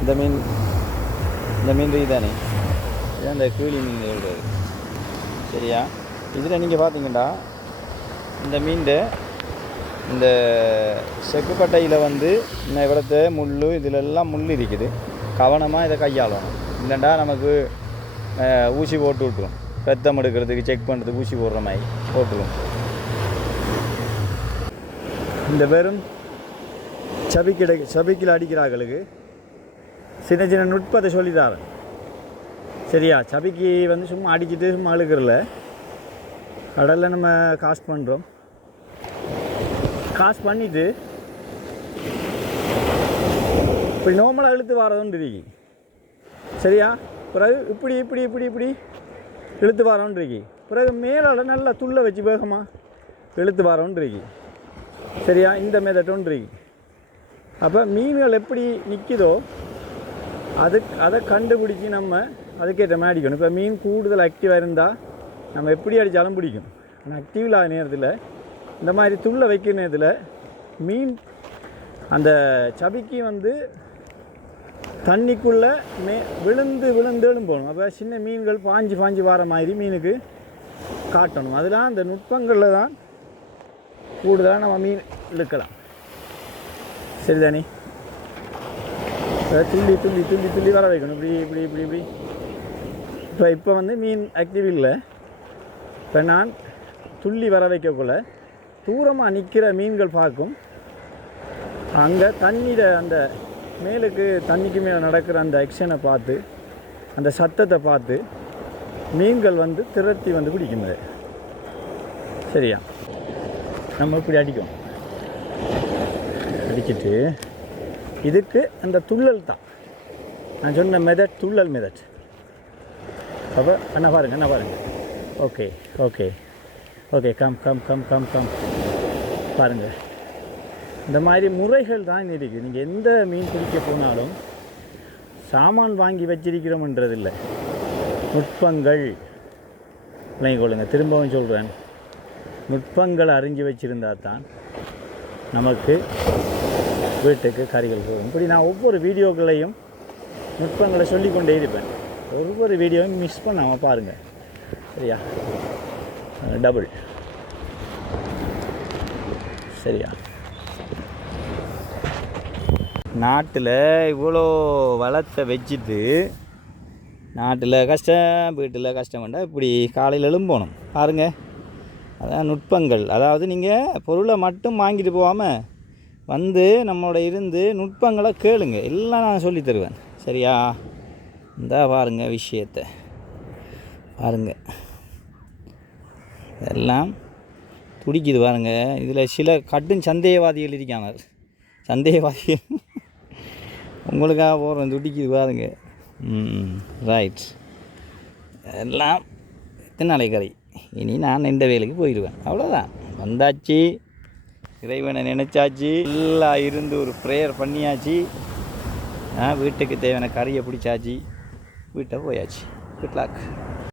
இந்த மீன் இந்த மீன் தானே இதான் இந்த கீழி மீன் எழுதுறது. சரியா, இதில் நீங்கள் பார்த்தீங்கன்னா இந்த மீன் இந்த செக்குப்பட்டையில் வந்து இந்த இவ்வளோத்த முள் இதிலெல்லாம் முள் இருக்குது. கவனமாக இதை கையாளணும், இல்லைண்டா நமக்கு ஊசி போட்டு விட்டுரும். ரத்தம் எடுக்கிறதுக்கு செக் பண்ணுறதுக்கு ஊசி போடுற மாதிரி போட்டுரும். இந்த வெறும் சபிக்கில் அடிக்கிறார்களுக்கு சின்ன சின்ன நுட்பத்தை சொல்லித்தாரேன். சரியா, சபிக்கு வந்து சும்மா அடிச்சுட்டு சும்மா அழுக்கிறல. கடலில் நம்ம காசு பண்ணுறோம், காசு பண்ணிவிட்டு இப்படி நார்மலாக இழுத்து வரதுன்னு இருக்கு. சரியா, பிறகு இப்படி இப்படி இப்படி இப்படி இழுத்து வரோன்னு இருக்கு. பிறகு மேலால் நல்லா துள்ள வச்சு வேகமாக இழுத்து வரோன்னு இருக்கு. சரியா, இந்த மெதட்டோன்னு இருக்கு. அப்போ மீன்கள் எப்படி நிற்கிதோ அதை கண்டுபிடிச்சி நம்ம அதுக்கேற்ற மாதிரி அடிக்கணும். இப்போ மீன் கூடுதல் ஆக்டிவாக இருந்தால் நம்ம எப்படி அடித்தாலும் பிடிக்கும். ஆனால் ஆக்டிவ் இல்லாத நேரத்தில் இந்த மாதிரி துள்ள வைக்கிற நேரத்தில் மீன் அந்த சபிக்கு வந்து தண்ணிக்குள்ளே விழுந்துடும் போகணும். அப்போ சின்ன மீன்கள் பாஞ்சு வர மாதிரி மீனுக்கு காட்டணும். அதெல்லாம் அந்த நுட்பங்களில் தான் கூடுதலாக நம்ம மீன் இழுக்கலாம். சரிதானே, துள்ளி துள்ளி துள்ளி துள்ளி வர வைக்கணும். இப்படி இப்படி இப்படி இப்படி இப்போ வந்து மீன் ஆக்டிவ் இல்லை. இப்போ நான் துள்ளி வர வைக்கக்குள்ள தூரமாக நிற்கிற மீன்கள் பார்க்கும். அங்கே தண்ணியில் அந்த மேலுக்கு தண்ணிக்கு மேலே நடக்கிற அந்த ஆக்ஷனை பார்த்து அந்த சத்தத்தை பார்த்து மீன்கள் வந்து திரட்டி வந்து பிடிக்கும். சரியா, நம்ம இப்படி அடிக்கும். அடிச்சுட்டு இதுக்கு அந்த துள்ளல் தான் நான் சொன்ன மெதட், துள்ளல் மெதட். அப்போ என்ன பாருங்கள். Okay okay okay, come come come come come பாருங்கள். இந்த மாதிரி முறைகள் தான் இருக்குது. நீங்கள் எந்த மீன் பிடிக்க போனாலும் சாமான் வாங்கி வச்சிருக்கிறோம்ன்றதில்லை, நுட்பங்கள் விளங்கிக்கொள்ளுங்க. திரும்பவும் சொல்கிறேன், நுட்பங்களை அறிஞ்சு வச்சுருந்தா தான் நமக்கு வீட்டுக்கு கறிகள் போகும். இப்படி நான் ஒவ்வொரு வீடியோக்களையும் நுட்பங்களை சொல்லிக்கொண்டே இருப்பேன். ஒவ்வொரு வீடியோவும் மிஸ் பண்ணாமல் பாருங்கள். சரியா, டபுள். சரியா, நாட்டில் இவ்வளோ வளத்தை வச்சுட்டு நாட்டில் கஷ்டம் வீட்டில் கஷ்டம் வேண்டாம். இப்படி காலையில் எழும்போணும் பாருங்கள். அதான் நுட்பங்கள். அதாவது நீங்கள் பொருளை மட்டும் வாங்கிட்டு போகாமல் வந்து நம்மளோட இருந்து நுட்பங்களை கேளுங்க. எல்லாம் நான் சொல்லி தருவேன். சரியா, இந்த பாருங்கள் விஷயத்தை பாருங்கள், எல்லாம் துடிக்குது பாருங்கள். இதில் சில கடும் சந்தேகவாதிகள் இருக்காங்க. சந்தேகவாதிகள் உங்களுக்காக போகிறோம், துடிக்குது பாருங்கள். ரைட், எல்லாம் எத்தனை நாளை கரை. இனி நான் இந்த வேலைக்கு போயிடுவேன். அவ்வளோதான், வந்தாச்சு, இறைவனை நினச்சாச்சு, எல்லாம் இருந்து ஒரு ப்ரேயர் பண்ணியாச்சு, வீட்டுக்கு தேவையான கறியை பிடிச்சாச்சு, வீட்டை போயாச்சு. Good luck.